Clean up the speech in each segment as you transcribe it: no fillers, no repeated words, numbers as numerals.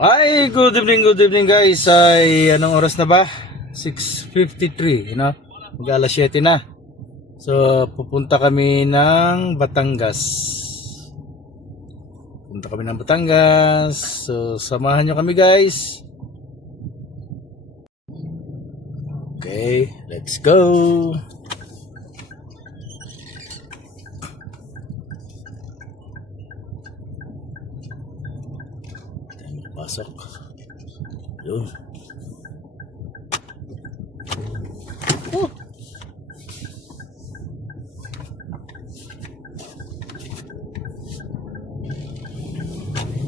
Ay, good evening guys. Ay, anong oras na ba? 6:53, Mag-alas 7 na. So, pupunta kami ng Batangas. So, samahan nyo kami guys. Okay, let's go. Pasok. Yun.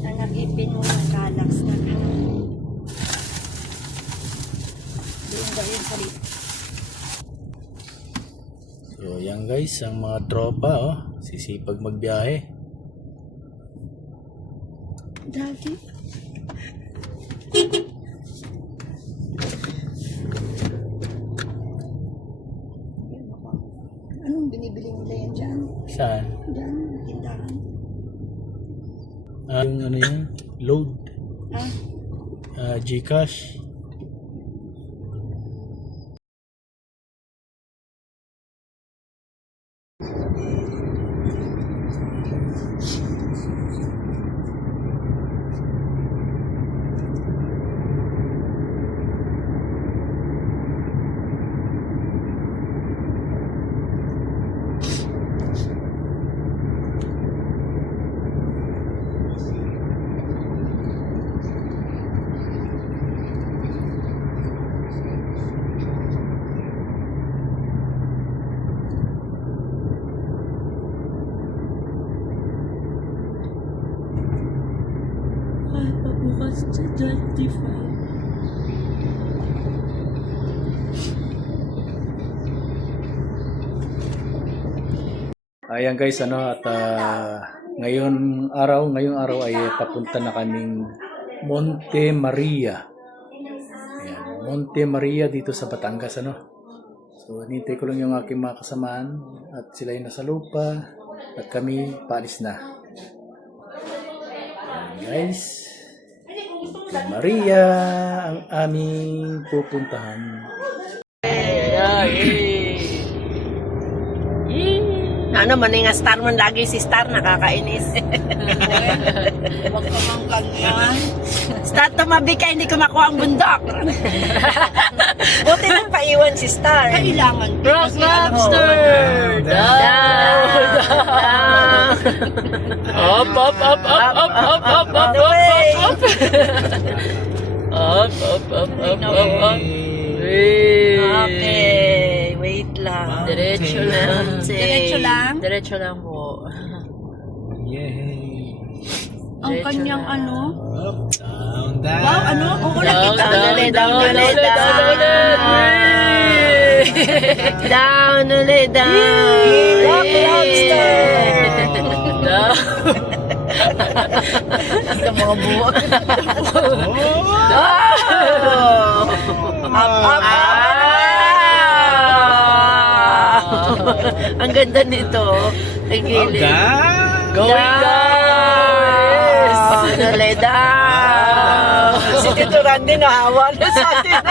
Nangagipin mo ng kalax na doon daw yung salita. So, yan guys, ang mga tropa, sisipag magbiyahe. Dagi. Anong binibili nila yan dyan? Saan? Dyan, tindahan. Yung ano yan? Load. Gcash. Ay, pabukas sa 25. Ayan guys, at ngayong araw ay papunta na kaming Monte Maria. Ayan, Monte Maria dito sa Batangas, So, hinintay ko lang yung aking mga kasamaan at sila yung nasa lupa at kami paalis na. Ayan guys, Monte Maria ang aming pupuntahan. Ano, maninga star man lagi si Star, nakakainis. Huwag ka mang ganyan. Star, tumabi ka, hindi ko makuha ang bundok. Buti nang paiwan si Star. Kailangan. Rock Lobster! Down! Up, up, up, up, up, up, up, up, up, up, up. Up, up, up, up, up, up. Okay, wait lang. Diretso lang. Diretso lang? Diretso lang po. Yay! Ang kanyang ano? Up, down, down. Wow, ano? Oo, nakita ko. Down ulit. Down ulit, down. Rock Lobster! Down. Ang mga buwag. Up, up, up. Ang ganda nito. Ang gilid. Going guys! Down ulit, down. Si Tito Randy nahawa na sa atin.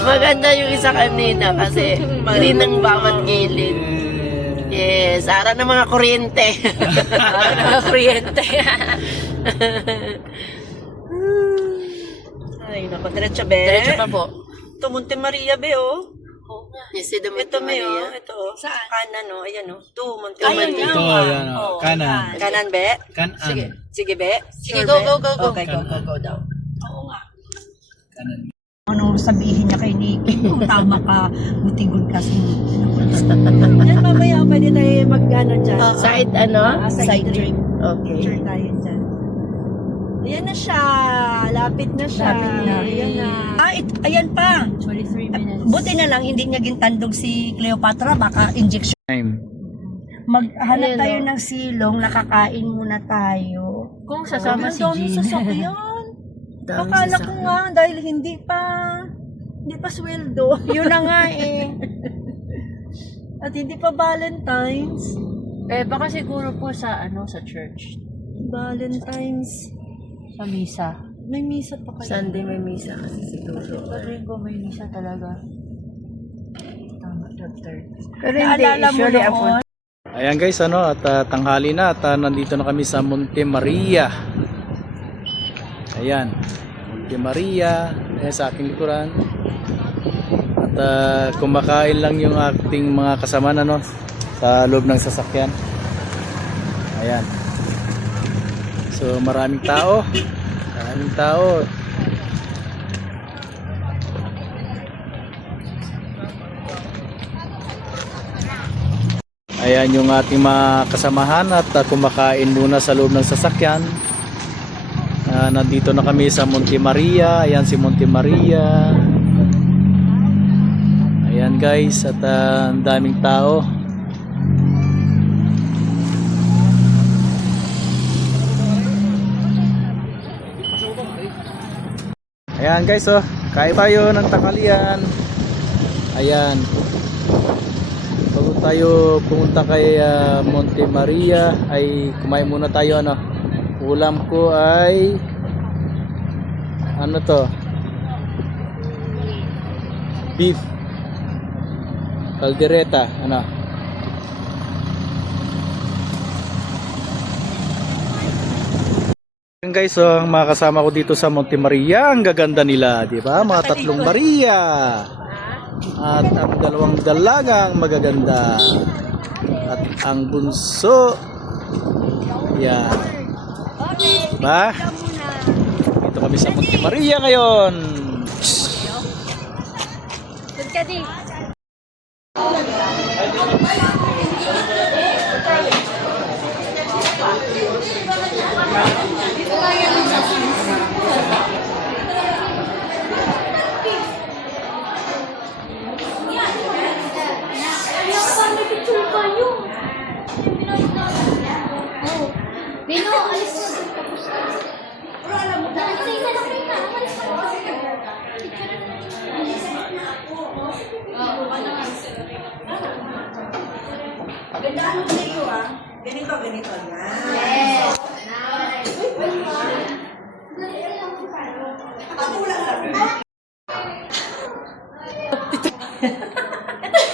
Maganda yung isa kanina kasi green ng bawat gilid. Yes, ara ng mga kuryente. Ara ng mga kuryente. Ay, naku, diretso be. Diretso pa po. Ito, Monte Maria be, Yes, ito Monte Maria. Ito, Saan? kanan, ayan, Ito, Monte Ayun Maria. yan. Ito, ayan, kanan. Kanan, be. Kanan. Sige, be. Sige, Sure, go, be? go, go, go. Okay, go daw. Oo nga. Kanan. Ano sabihin niya kay Nikki? Kung tama ka, buti-good ka sa Yan, mamaya pwede tayo mag-ano dyan. Side, side trip. Okay. Picture tayo dyan. Ayan na siya. Lapit na siya. Lapit na. Ayan na. Ayan pa. 23 minutes. Buti na lang, hindi niya gintandog si Cleopatra. Baka injection. Time. Maghanap Ayan, tayo ng silong, nakakain muna tayo. Kung sasama si Ang dami Jean. sasakyan. Dami Akala ko sasakyan. nga, dahil hindi pa sweldo. Yun na nga eh. At hindi pa Valentine's. baka siguro po sa sa church. Valentine's. Sa misa. May misa pa kayo. Sunday may misa kasi siguro. Sa linggo may misa talaga. Tama, third. Pero hindi, Naalala mo usually noon? Ayan guys, at tanghali na at nandito na kami sa Monte Maria. Ayan, Monte Maria, ayan sa aking likuran. At kumakain lang yung ating mga kasama sa loob ng sasakyan. Ayan. So maraming tao. Maraming tao. Ayan yung ating mga kasamahan at kumakain muna sa loob ng sasakyan. Nandito na kami sa Monte Maria. Ayan si Monte Maria. Ayan guys, at ang daming tao. Ayan guys, kain tayo ng tanghalian. Ayan. Bago tayo pumunta kay Monte Maria ay kumain muna tayo ulam ko ay beef caldereta Ayan guys, mga kasama ko dito sa Monte Maria, ang gaganda nila, di ba? Mga tatlong Maria. At ang dalawang dalagang magaganda. At ang bunso. Yan. Diba? Dito kami sa Monte Maria ngayon. Bino, alis na. Tapos na. Pero alam mo, nakita na kayo na. Alis na. Ganda ano dito Ganito, ganito. Yes.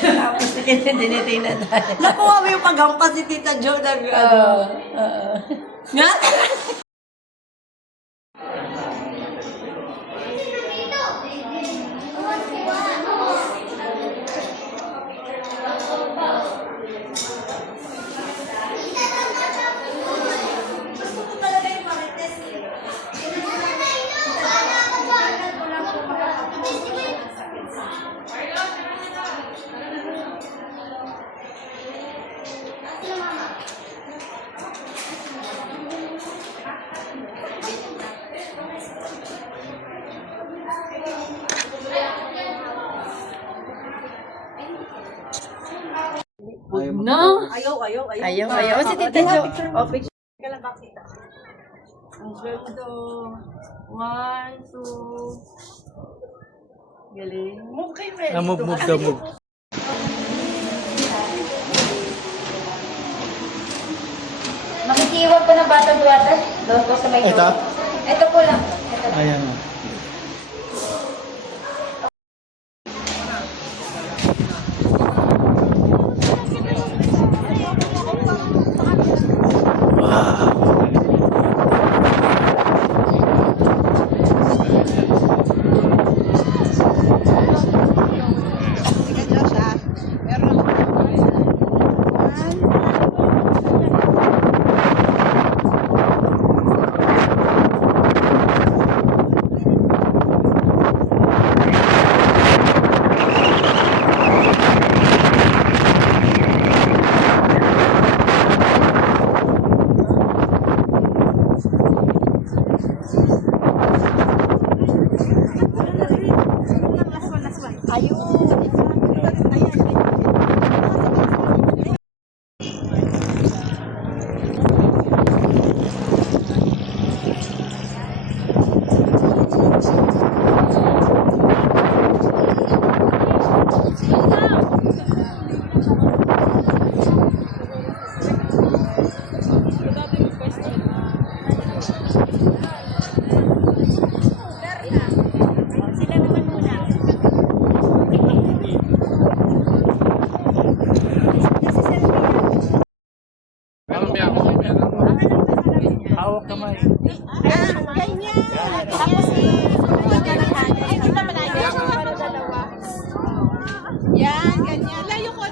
Tapos tinitingnan tayo. Nakuha mo yung paghampas si Tita Jo na Nga? No? Ayaw. Si Tita Jo. Picture. Ka lang kakita. Ang sweldo. 1, 2. Galing. Okay, ready. Move daw, move. Makikiwan pa ng batang duwatas. Doon po sa may Ito? door. Ito po lang. Ito. Ayan. Hawak kamay. Tapos ito naman ay yan, ganyan. Layo ko.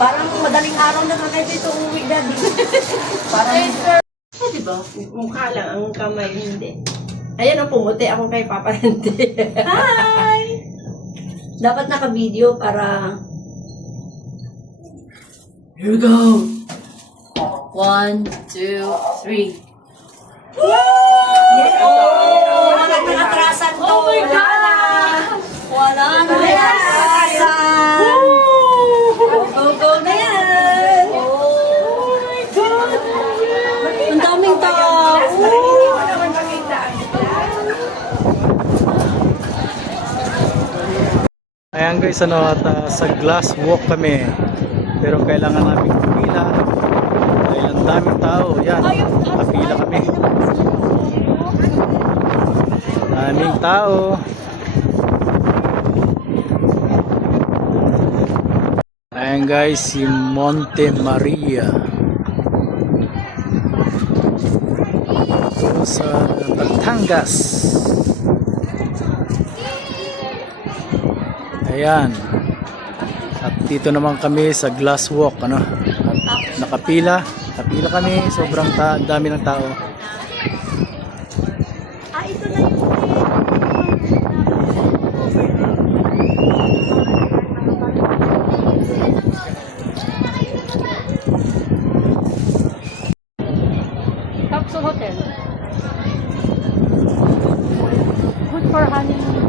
Parang madaling araw na kami dito umuwi na dito. Parang, di ba? Mukha lang ang kamay, hindi. Ayan ang pumuti ako kay Papa Hindi. Hi! Dapat naka-video para... Here we go! 1, 2, 3. Yan! Oh! Wala nang atrasan to! Oh my God! Wala nang atrasan! Go na yan! Oh my God! Ang daming tao! Ayan guys, ano, at sa glass walk kami. Pero kailangan namin pumila dahil ang daming tao. Yan, kapila kami. Daming tao. Ayan guys, si Monte Maria. Ito sa Batangas. Ayan. At dito naman kami sa glass walk, ano? At nakapila kami, sobrang dami ng tao. Ito na yung Capsule Hotel. Good for honeymoon.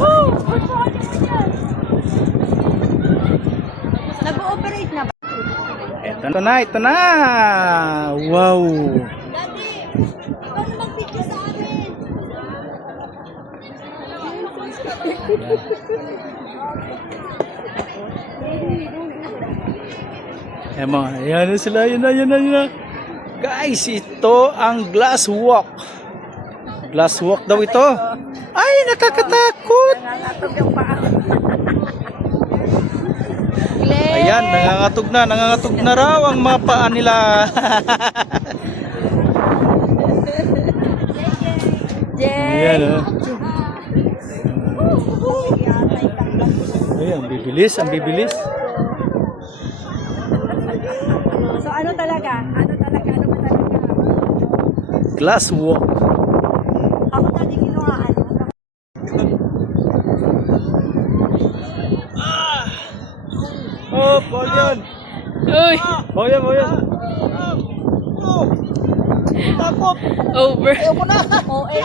Woo! Good for honeymoon yan. Nag-ooperate na ba? Ito na! Wow! Daddy, ikaw na mag-video sa amin. Ayan na sila, yun na. Guys, ito ang glass walk. Glass walk daw ito. Ay, nakakatakot! Ayan, nangangatog na raw ang mga paa nila. Ayan, oh. Ayan, ang bibilis. So ano talaga? Ano talaga? Glass walk. Ako tadi kinuhaan. Oh, Boyan! Uy! Boyan! Takot! Over! Ayoko na! Oo, eh.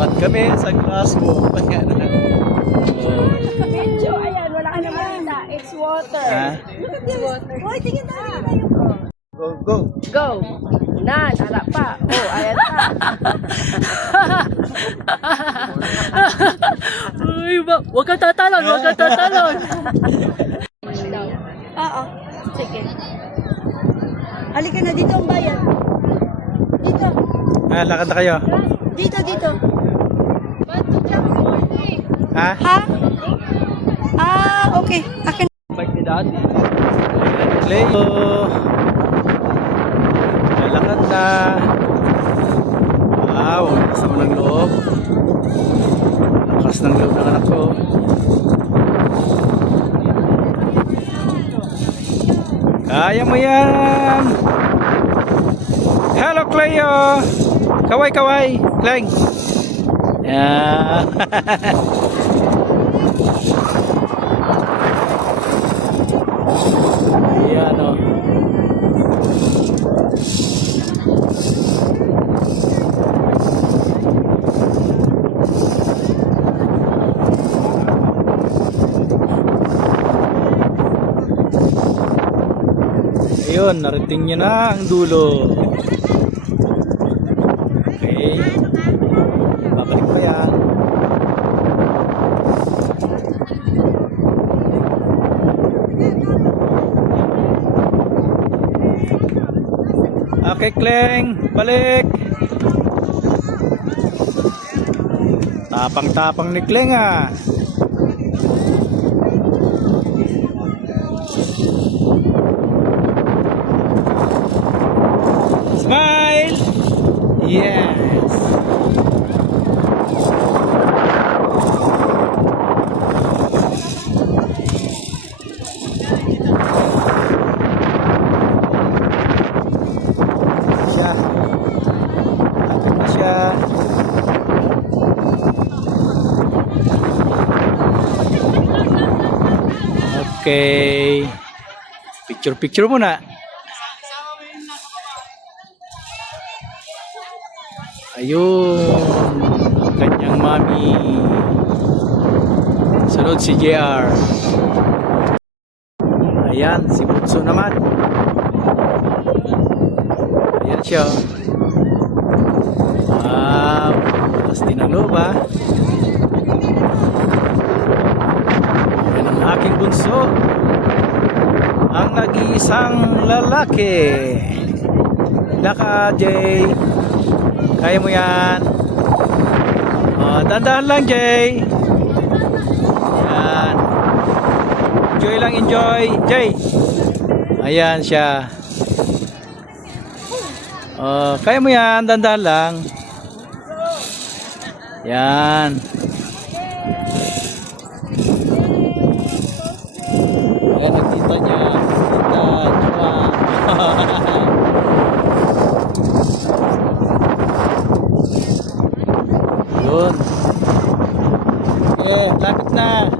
Salamat kami sa glass mo. Ayan. Oh. Medyo, ayan, wala ka na makita. It's water. Ha? Hoy, tingin tayo. Go, go. Go. Nan, harap pa. Oh, ayan pa. Ay, wag ka tatalon, wag ka tatalon. Oo. Sige. Halika na, dito ang bayan. Dito. Ah, lakad na kayo. Dito, dito. Ha? Ha? Ah, okay. Akin. Bike ni Dad. Play. Lakad na. Wow, lakas naman ng loob. Lakas ng loob ng anak ko. Kaya mo yan! Hello, Cleo! Kaway, kaway! Clang! Yeah. Ayan o. Ayun, narating nyo na ang dulo. Okay. Babalik pa yan. Okay, Kleng. Balik. Tapang-tapang ni Kleng ah. Smile! Yes! Siya. Takot na siya. Okay. Picture-picture muna. Ayun, ang kanyang mami. Sunod si JR. Ayan, si Bunso naman. Ayan siya. Lakas din ang loob ha. Ayan ang aking bunso. Ang nag-iisang lalaki. Laka, Jay. Kaya mo yan. Dandahan lang, Jay. Ayan. Enjoy lang, enjoy. Jay. Ayan siya. Kaya mo yan. Dandahan lang. Yan. Ayan, nakita niya. Nakita. Yun. Okay, lapit na.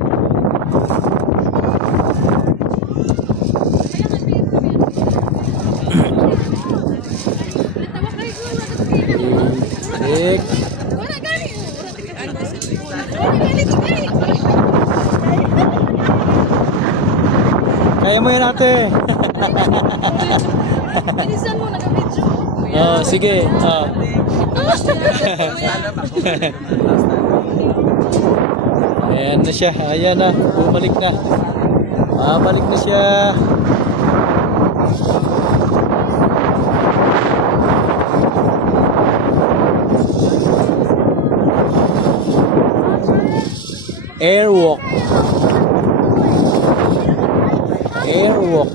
Balik. Kaya mo yan ate. Bilisan mo, nag-video. Sige. Ayan na siya. Ayan na. Bumalik na. Balik na siya. Airwalk. Airwalk.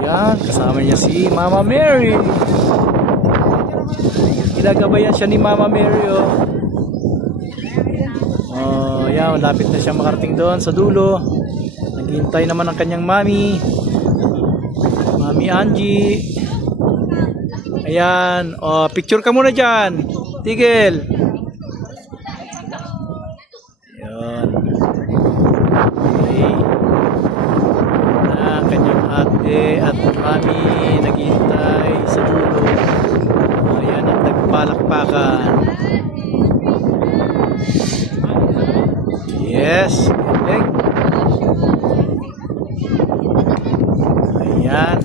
Yan, kasama niya si Mama Mary. Ginagabayan siya ni Mama Mary yan, malapit na siya makarating doon sa dulo. Naghihintay naman ang kanyang mami. Mami Angie. Ayan, picture ka muna dyan. Tigil. Ayan. Okay. Kanyang ate at mami naghihintay sa dulo. Bulacan. Yes, galing. Ayan.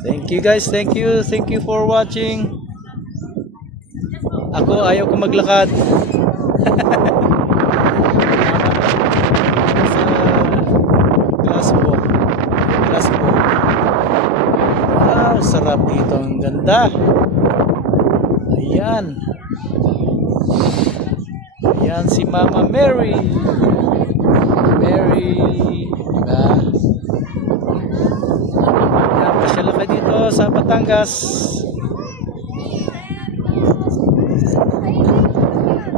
Thank you guys, thank you for watching. Ako, ayaw ko maglakad. Sa glass walk. Wow, sarap dito. Ang ganda. Ayan. Ayan si Mama Mary. Mary. Diba? Ayan, pasyala ka dito sa Batangas.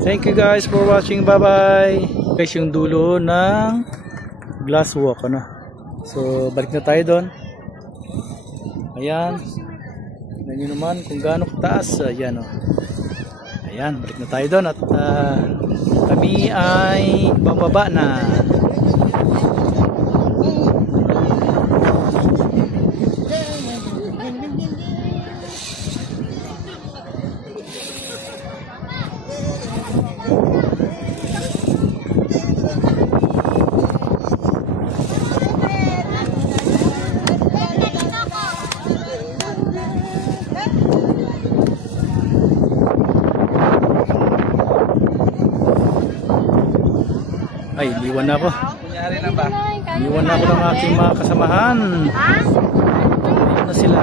Thank you guys for watching. Bye-bye. Guys, yung dulo ng glass walk, ano? So, balik na tayo doon. Ayan. Tignan nyo naman kung gaano kataas. Ayan, oh. Ayan, balik na tayo doon at kami ay bababa na. Ay, liwan na ako. Liwan na ako ng aking mga kasamahan. Ayun na sila.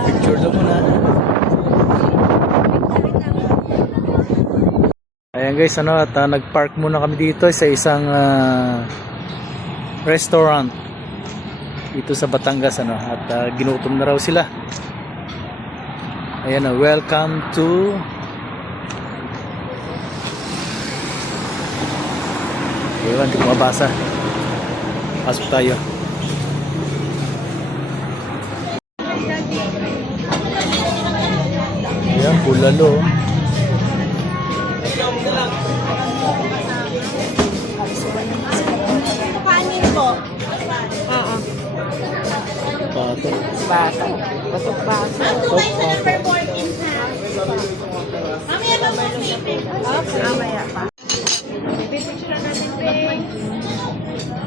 Picture daw muna. Ayan guys, ano, at nagpark muna kami dito sa isang restaurant dito sa Batangas, ano, at ginutom na raw sila. Ayan, welcome to Ewan, hindi ko mabasa. Pasok tayo. Ayan, bulalo. Kanin po. Oo. Pato. Bata. Batok basa. Mamaya pa.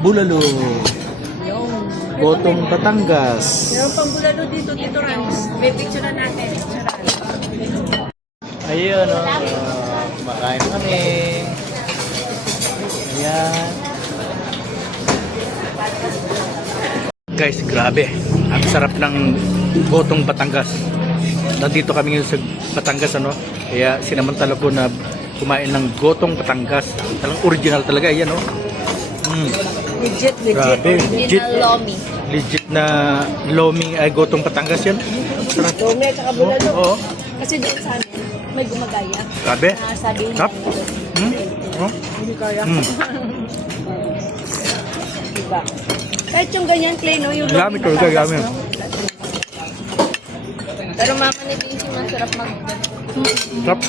Bulalo. Gotong Batangas. Meron pang bulalo dito, Tito Rams. May picture na natin. Ayun, oh. Kumakain kami. Ayan. Guys, grabe. Ang sarap ng Gotong Batangas. Nandito kami ngayon sa Batangas, ano? Kaya sinamantala ko na kumain ng Gotong Batangas. Talagang original talaga. Ayan, oh. Legit. Grabe. Legit. Lomi. Legit na lomi ay Gotong Batangas yan. Sarap. Tome at saka bulalo. Oo. Kasi doon sa amin, may gumagaya. Grabe. Sabi niya. Sarap. Oh. Hindi kaya. Mm. Diba? Kahit yung ganyan plain, no? Yung Gamit ko, Batangas, gamit. no? Pero mama ni Daisy masarap mag... Sarap.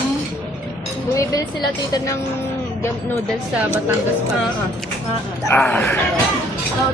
Bumibili sila tita ng noodles sa Batangas pa. Ah.